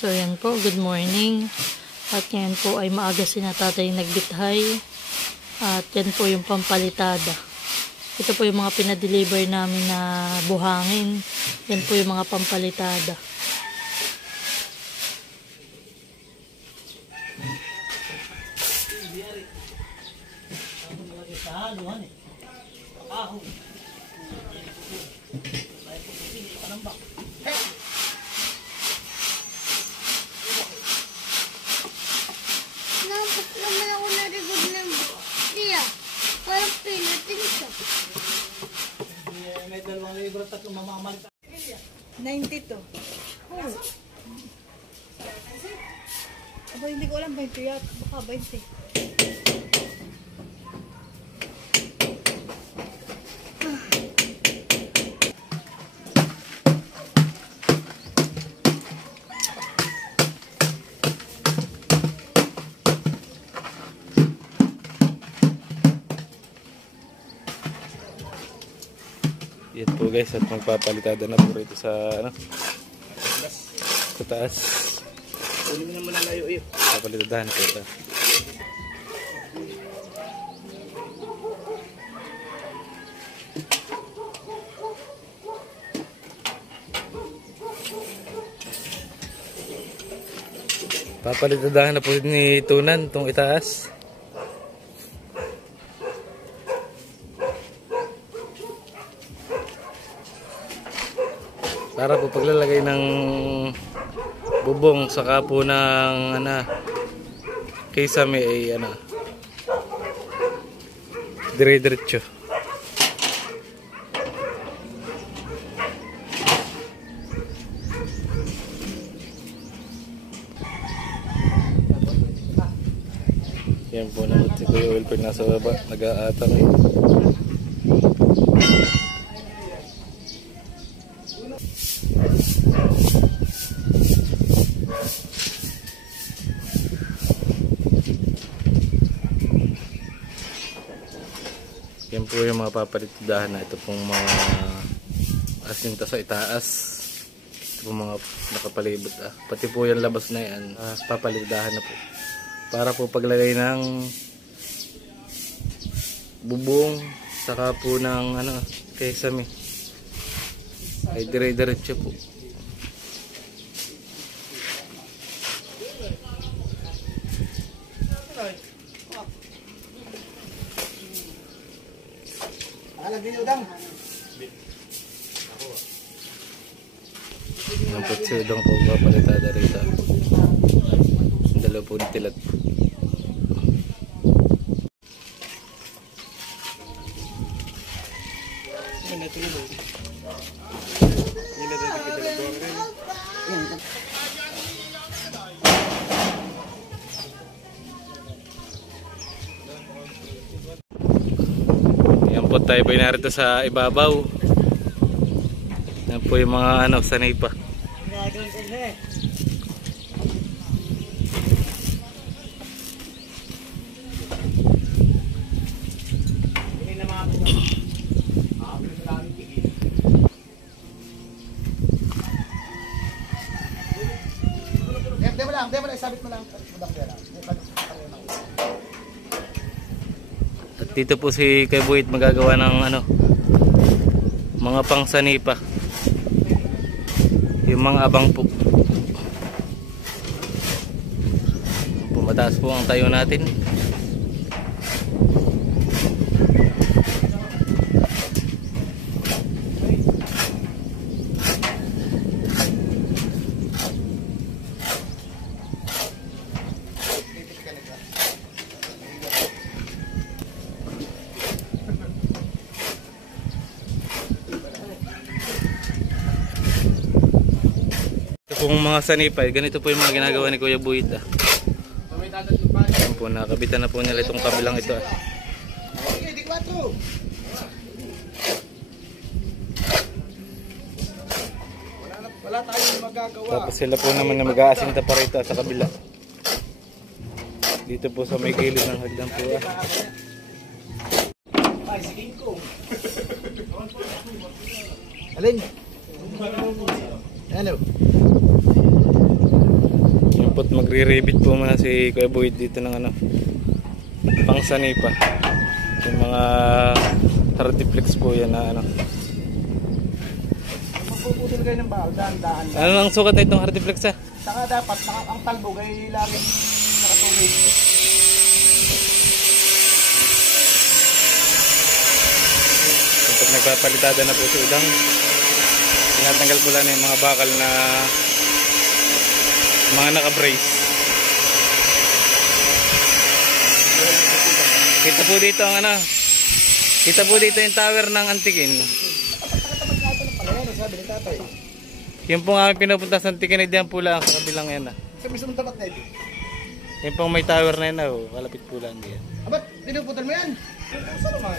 So yan po, good morning. At yan po ay maaga si na tatay nagbithay. At yan po yung pampalitada. Ito po yung mga pinadeliver namin na buhangin. Yan po yung mga pampalitada. Naman ako narigod ng siya. Parang pinatin siya. May 2 libro at mamamalita. 92. Oh. Aba, hindi ko alam 20 yat. Baka 20. Yan po guys, at magpapalitada na po rito sa sa taas. Kunin mo naman ang layo iyo. Papalitadahan po ito. Papalitadahan na po ni Tunan itong itaas. Para po paglalagay ng bubong saka po ng kisame ay dire-diretso. Yan po naman si Kuya Wilford nasa baba, nag-aatang eh. Yan po yung mga papalitidahan na ito pong mga asinta sa itaas. Ito pong mga nakapalibot. Pati po yung labas na yan, papalitidahan na po. Para po paglagay ng bubong, saka po ng kesame. Ay dire-diretso po. Alagay niyo dang. Ang putsudong po papalitada rito. Dalawa po nitilat. Yan po tayo po narito sa ibabaw. Yan po yung mga sanay pa. Demo lang, isabit mo lang. At dito po si Kuya Buhit magagawa ng mga pangsanipa. Yung mga abang po. Pumataas po ang tayo natin. Kung mga sanipay, ganito po yung mga ginagawa ni Kuya Buhit. Ayan po, nakabitan na po nila itong kabilang ito. Wala tayong magagawa. Tapos sila po naman na mag-aasinta pa rito sa kabila. Dito po sa may gilid ng hagdan po. Ay, sige ko. Alin? Ano? po't magre-rebit po muna si Kuya Boyd dito ng ano, pangsani pa. Yung mga hardiplex po yan na ano. Magpuputol kayo ng bahal, daan-daan. Ano ang sukat na itong hardiplex ha? Saka dapat ang talbog ay laging nakatulog. Kapag nagpapalitada na po si Udang, tinatanggal po lang yung mga bakal na mga naka-brace. Kita po dito ang ano, kita po dito yung tower ng Antikin. Sabi ni tatay. Yung pong aming pinupunta sa Antikin, diyan po lang sa kabilang yan. Sa mismong tapat na ito. Yung pong may tower na yun, kalapit po lang diyan. Abat, pinuputol mo yan? Saan naman?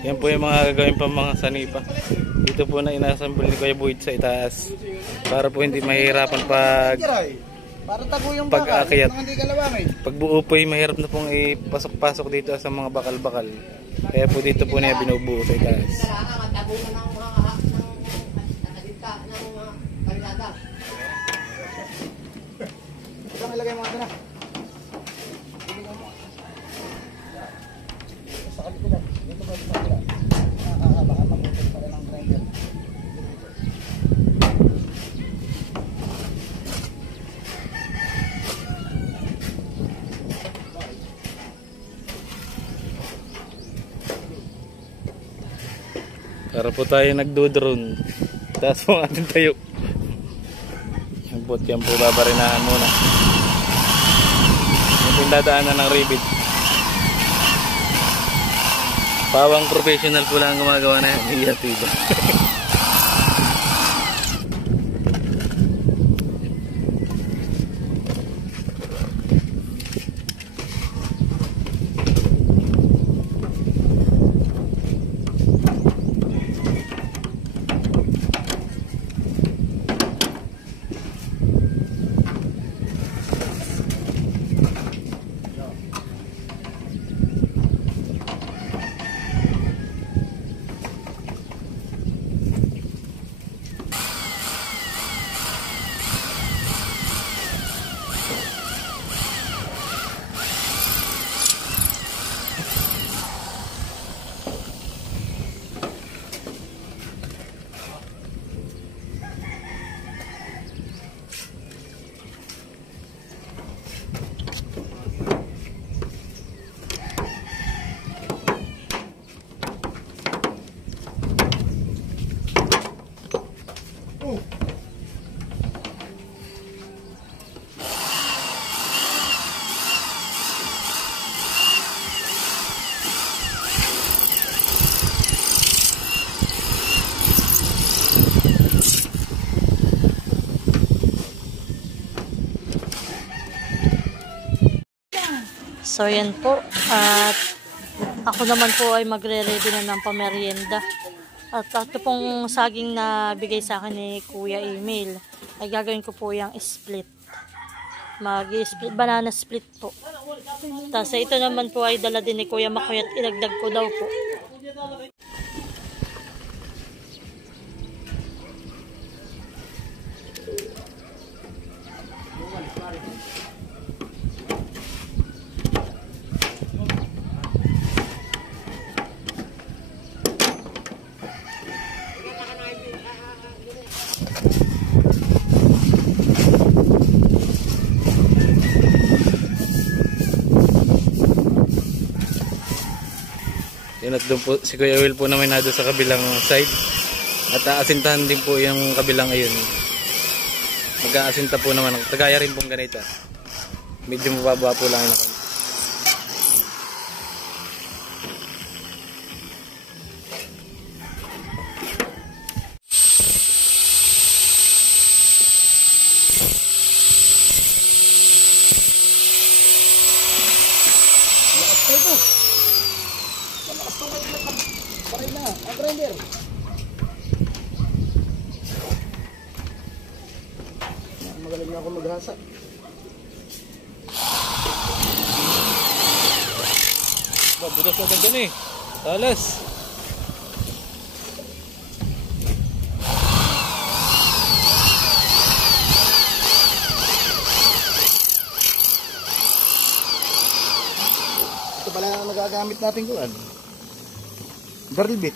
Yan po yung mga gagawin pang mga sanipa. Dito po na inassemble ni Kuya Boyd sa itaas para po hindi mahirapan Para tago yung pag-aakyat. Hindi kalawangin. Pag buo po ay mahirap na pong ipasok-pasok dito sa mga bakal-bakal. Kaya po dito po niya binubuo sa itaas. Saan ilagay mo ito na? Sa kapit lang. Dito ba sa kapit? Baka mabutot pala ng grinder. Para po tayo nagdo-drone. Taas po ang ating tayo. Yan po babarinahan muna. Yung pindadaanan ng ribbit. Pawang professional po lang gumagawa na yan. Iyatiba. So yan po, at ako naman po ay magre-ready na ng pamerienda. At ito pong saging na bigay sa akin ni Kuya Emil, ay gagawin ko po yung split. Mag-split, banana split po. Tapos ito naman po ay dala din ni Kuya Makoy at ilagdag ko daw po. Yan at doon po, si Kuya Will po naman na doon sa kabilang side. At aasintahan din po yung kabilang ayun. Mag-aasinta po naman. Tagaya rin pong ganito. Medyo mababa po lang yung Ang grinder. Magaling na ako maghasa. butas na ganda eh. Talas. ito pala ang nagagamit natin ko. Barrel bit.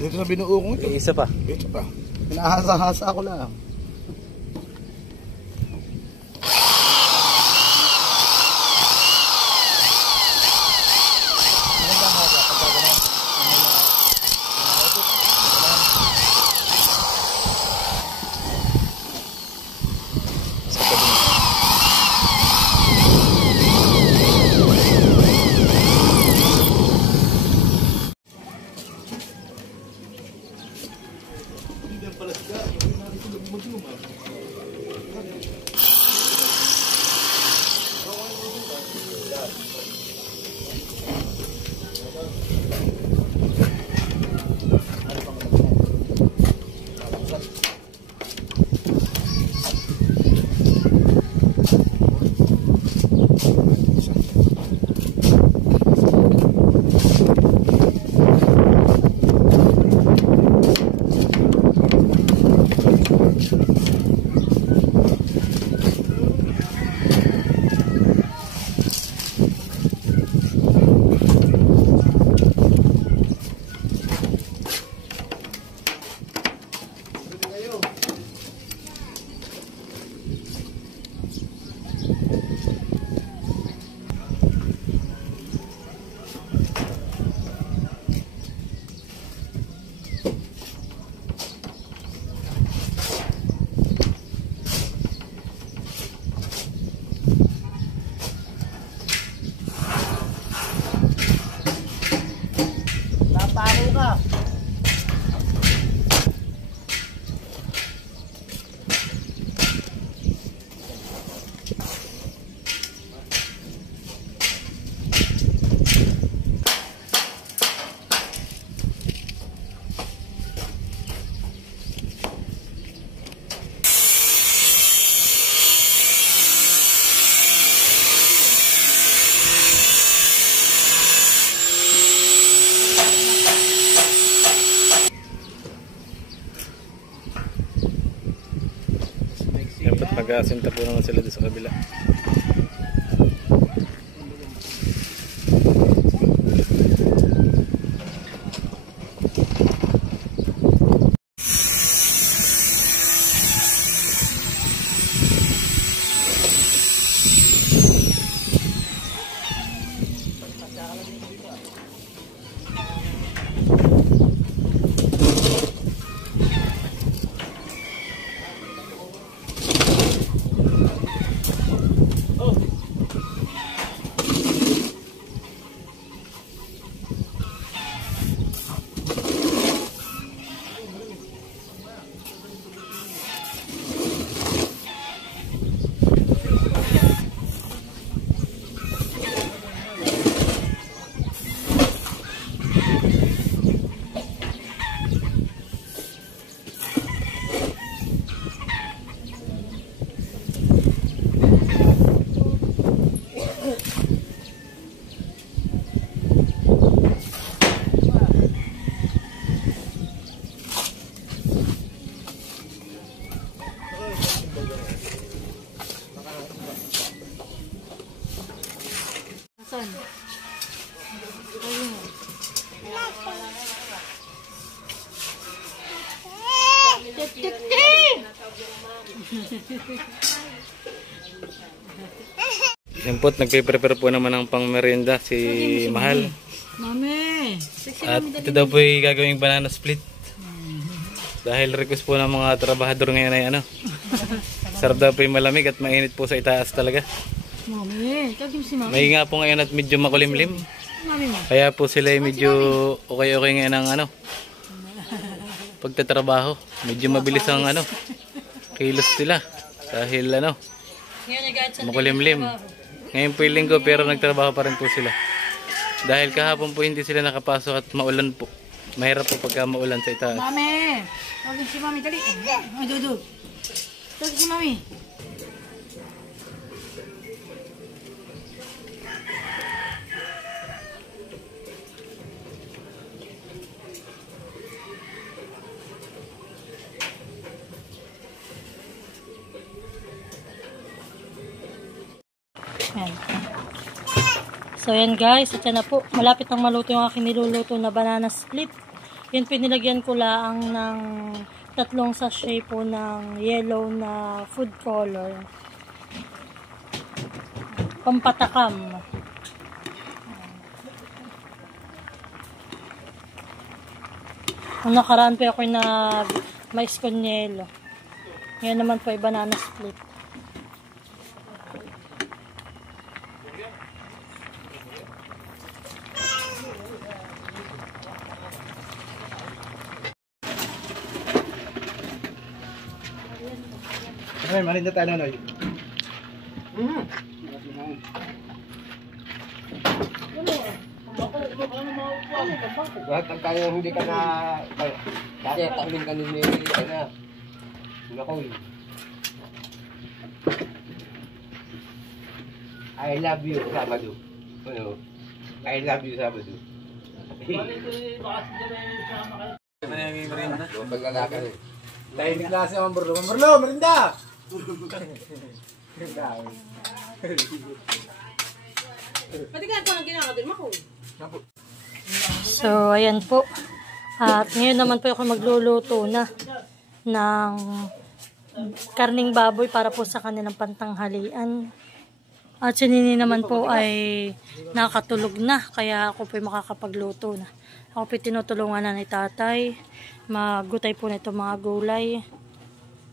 Dito sa binuo kong ito. Isa pa. Ito pa. Pinahasa-hasa ko lang. Dapat mag-asinta po naman sila doon sa kabila. Saan? Ayun. Yan po't nagpe-prepare po naman ng pang merienda si Mahal. Mami! At ito daw po ay gagawing banana split. Dahil request po ng mga trabahador ngayon ay ano. Sarap daw po yung malamig at mainit po sa itaas talaga. Mami! Tagim si Mami. May nga po ngayon at medyo makulimlim. Mami mo. Kaya po sila ay medyo okay-okay ngayon ang ano. Pagtatrabaho. Medyo mabilis ang ano. Kilos sila. Dahil ano. Makulimlim. Ngayon po yung linggo pero nagtrabaho pa rin po sila. Dahil kahapon po hindi sila nakapasok at maulan po. Mahirap po pagka maulan sa itaas. Mami! Tagim si Mami. Dali. Ay, Dodo. Tagim si Mami. Yan. So yan guys, at yan na po. Malapit nang maluto yung aking niluluto na banana split. Yan pinilagyan ko lang ng 3 sachet po ng yellow na food color. Pampatakam. Ang nakaraan po ako na mais con yelo. Ngayon naman po ay banana split. Ay, marinda tayo Noy. Lahat ng kaya hindi ka na kaya taklong ka nung ka na. Nako eh. I love you, Sabado. Ano? I love you, Sabado. Paglalaka rin. Tayo ni klase ang Mamberlo. Mamberlo, marinda! So, ayan po. At ngayon naman po ako magluluto na ng karning baboy para po sa kanilang pantanghalian. At si Nini naman po ay nakatulog na, kaya ako po ay makakapagluto na. Ako po tinutulungan na ni tatay. Magutay po nito mga gulay.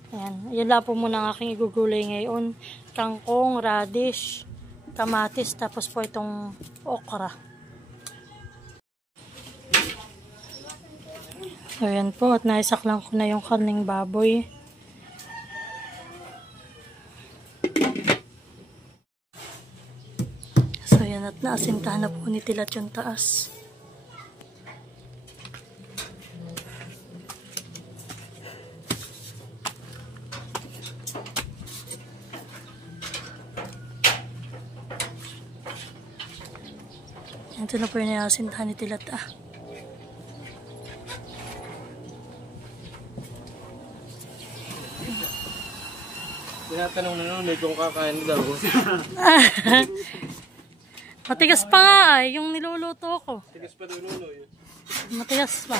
Ayan. Yan lang po muna ang aking igugulay ngayon. Kangkong, radish, kamatis, tapos po itong okra. So yan po, at naisaklang ko na yung karning baboy. So yan, at naasintahan na po ni Tilat yung taas. Ito na po yung naasintahan ni Tilat Tinatanong na nun, kung kakain daw. Matigas pa nga yung niluluto ko. Tigas pa daw nuno. Matigas pa.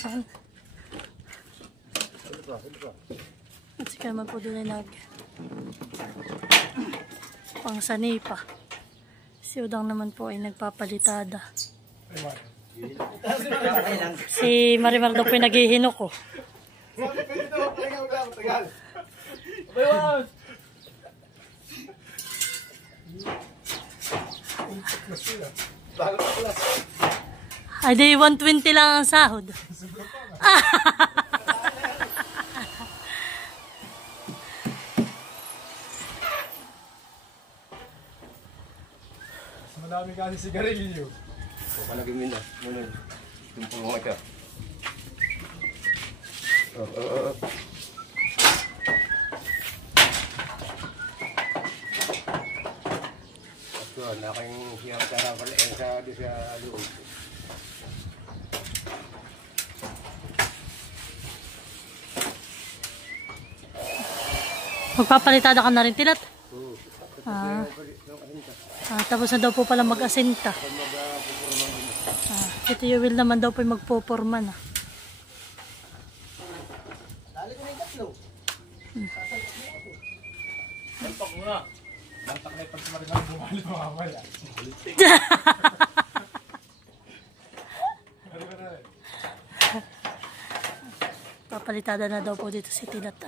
Saan? At si Kaman po doon ay pangsani pa. Si Udang naman po ay nagpapalitada. Si Marimar daw po ay naghihinok ko. Ay di 120 lang ang sahod. Madami kasi sigarilyo. Palagay mo na. Muna. Tumpong mo ito. Ito, naking siyang sarang pala sa loob. Magpapalitada ka na rin, Tilat? Tapos na daw po pala mag-asinta. Ito yung will naman daw po magpoporma na. Dali ko na yung tatlo. Bantak mo na. Bantak na yung pag sumarinang bumali mamaya. Papalitada na daw po dito si Tilat.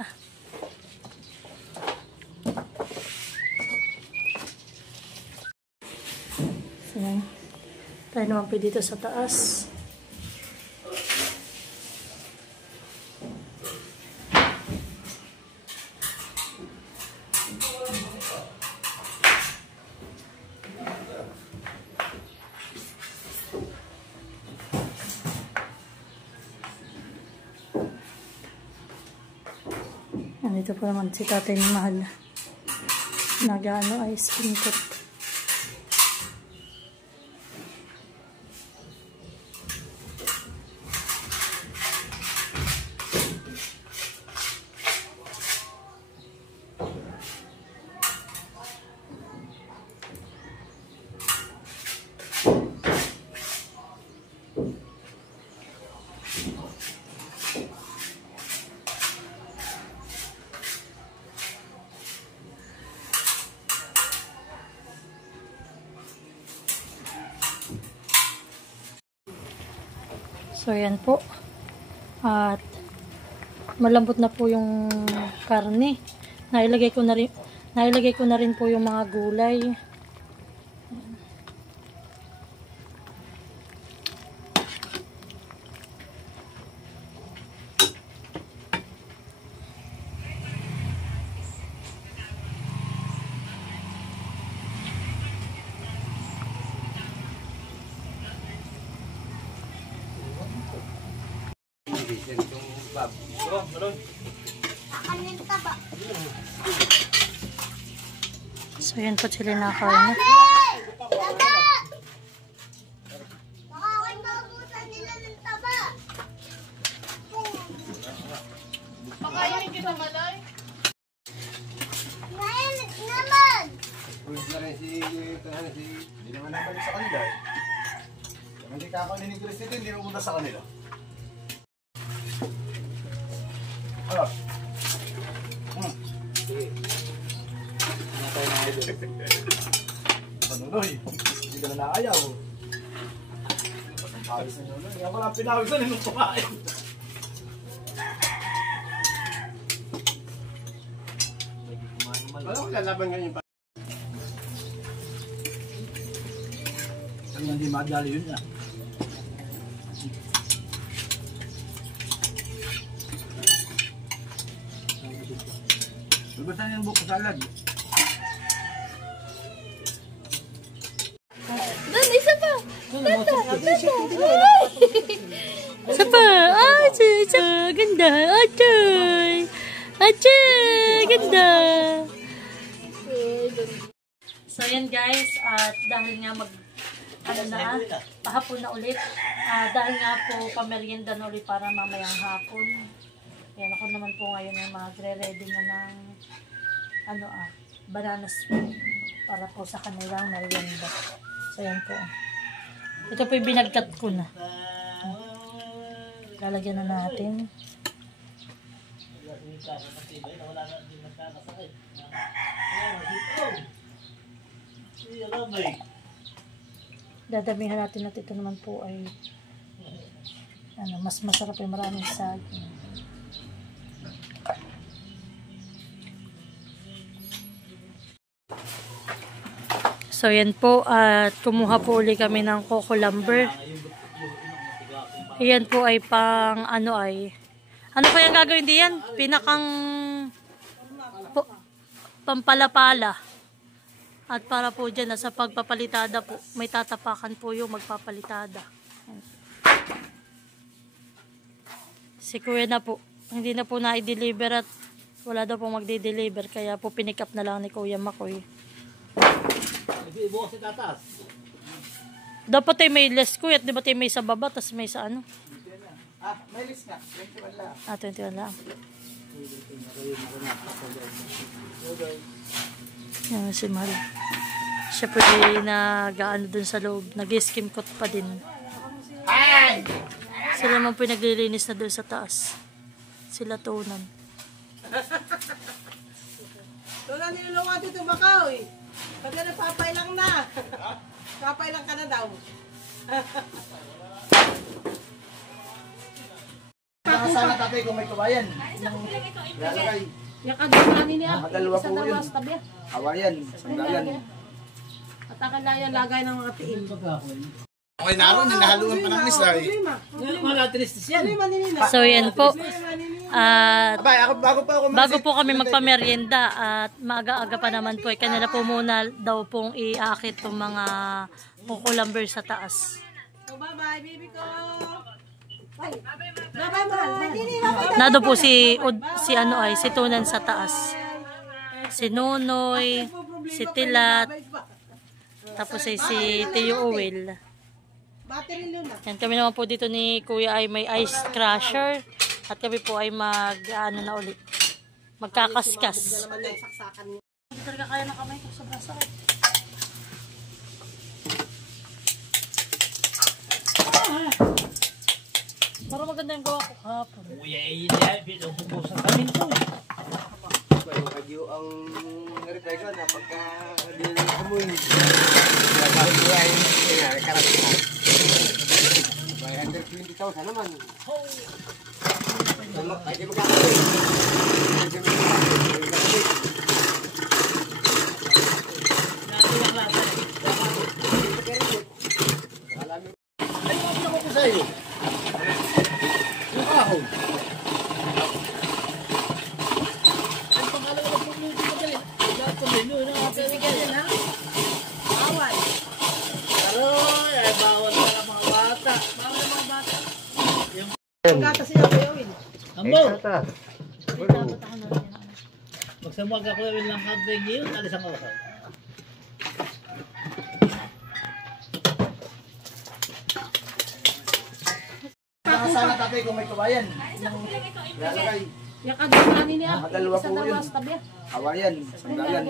So, yan. Tayo naman po dito sa taas. Nandito po naman si tatay ni Mahal. Nag-ano ay spin coat. So, yan po. At malambot na po yung karne. Nailagay ko na rin po yung mga gulay. Kakanin ka ba? So, yan po sila nakakarne. Taba! Baka ako'y maubusan nila ng taba. Pakainin kita malay. Mainit naman! Hindi naman nabalik sa kanila eh. Kung hindi kakainin ni Chris nito, hindi napunta sa kanila. Ah. Panunoy, hindi ka na naayaw. Pawis na Nonoy. Yan wala pinawisan nung kumain. Alam ko lalaban ganyan pa. Ang hindi madali yun na. Lubasan yung buko salad. Dan, isa pa! Isa pa! Isa! Ganda! Achay! Achay! Ganda! So, yan guys. At dahil nga pahapon na ulit. Dahil nga po pamerienda na ulit para mamayang hapon. Yan, ako naman po ngayon ay magre-ready na ng banana split para po sa kanilang merienda. So, yan po. Ito po yung binagkat ko na. Lalagyan na natin. Dadamihan natin at ito naman po ay mas masarap yung maraming saging. So, yan po. At kumuha po uli kami ng coco lumber. Yan po ay pang ano kaya gagawin diyan? Pinakang pampalapala. At para po dyan, sa pagpapalitada po, may tatapakan po yung magpapalitada. Si Kuya na po, hindi na po na-deliver at wala daw po magde-deliver. Kaya po pinick up na lang ni Kuya Makoy. Bukas sa tatas. Dapat ay may less Kuya at di ba tayo may sa baba, tas may sa ano? May list nga. 21 lang. 21 lang. Yan si Mal. Siya po ay nag-ano dun sa loob. Nag-skim coat pa din. Sila man po naglilinis na dun sa taas. Sila Tonan. Tunan nilulungan dito bakaw eh. Pagka nagpapailang na. Papailang ka na daw. Baka sana tatay kung may kabayan. Lalagay. Yakadamani niya. Madalawa po yun. Kawayan. Sandalan. At akalaya lagay ng mga tiin. Okay, naroon. Hinahaluan pa ng misla eh. Wala tristis yan. So yan po. At Abay, bago po kami magpamerienda at maaga-aga pa naman po, kanila po muna daw pong iaakit itong mga kukulamber sa taas. Bye-bye, baby ko. Bye-bye. Nado po si Tunan sa taas. Si Nonoy, si Tilat, tapos ay si Tio Uwil. Battery Luna. Yan, kami naman po dito ni Kuya ay may ice crusher at kami po ay na ulit. Magkakaskas. Naman yung saksakan niya. Hindi talaga kaya ng kamay ko, sobrang sakit. Para maganda yung gawa ko kahapon. Pinupupusan kami ito eh. Yung kadyo ang reply ko na pagka hindi na amoy. Bakit ko ay karapit na. 500 20,000 naman. Ay, di magkakabit. Gata siya ko yun. Magsamag ako yun lang kabing yun, alis ang oras. Sana tatay kung may kabayan. Lalagay. Yung kagawin niya, Dalawa isa po daw yun. was tabi. Kawayan. Sandalan.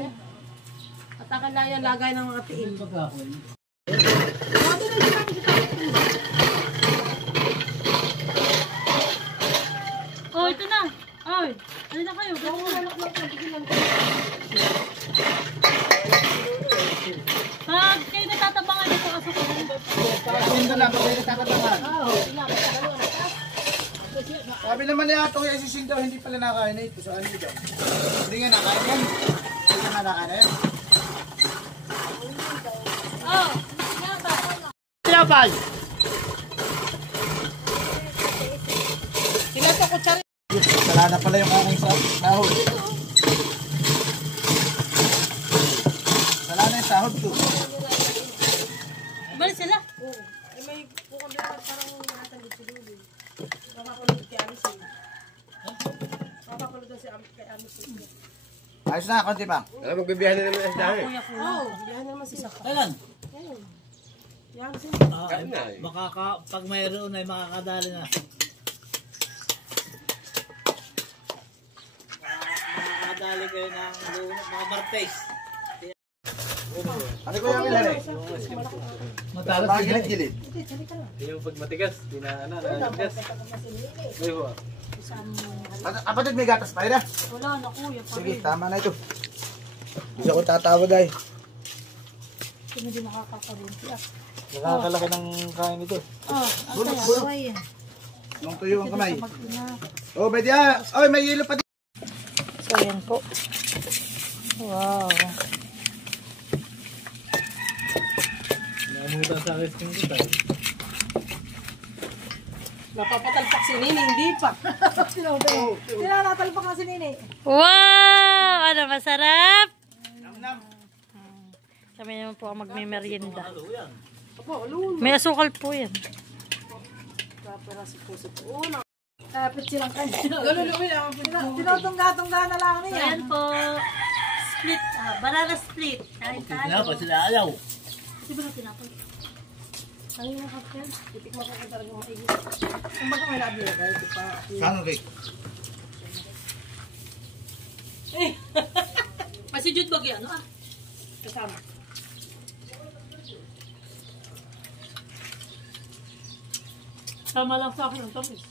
At akan na yan lagay ng mga tiin. Oh, ito na. Ay, ano na kayo? Pag kayo natatabangan ito, asok ko rin. Hindi na pag may nagtatatangan. Sabi naman niya ito yung sising daw, hindi pala nakain na ito. Saan nyo daw? Hindi nga nakain yan. Hindi nga nakain na yan. Oh, Pinapal! Kinato ko tsari. Sala na pala yung aking sahod. Sala na yung sahod ko. balik sila. Ay may bukang na parang natan dito dulo. Makakulog kay Amis. Makakulog daw si kay Amis. Ayos na, konti pa. Alam, magbibiyahan na naman ang dahil. Oh, yan naman si Saka. Kailan? Yan si. Kain na eh. Pag mayroon ay makakadali na. Makakadali kayo ng mga Martes. Ano ko yung ilari? Matalas Mga gilid-gilid. Yung pag matigas, di na ano, nalaggas. Ayun. Kapatid, may gatas pa rin ah. Wala na kuya. Sige, tama na ito. Hindi ako tatawad ay. Hindi nakakakarinti. Nakakalaki ng kain ito. Oh, Bulok, bulok. ay. Nung tuyo ang kamay. Mag-ina. Oh, pwede ah. Oy, may yelo pa dito. So, yan po. Wow. Namutan sa resting ko tayo. Napapatalpak si Nini, hindi pa. Tinanatalpak na si Nini. Wow! Ano, masarap? Kami naman po ang magme-merienda. May asukal po yan. Kapit silang kanina. Tinutungga-tungga na lang So, niya. yan po. Split. Banana split. Kain tayo. Tinapay sila ayaw. Di ba na tinapay? Ano yung kapel? Titikman ko talaga maigit. Kung baga may nabila kayo, di pa. Saan okay? Si Jude Bagay, ano ah? Kasama. Tama lang sa akin ang tapis.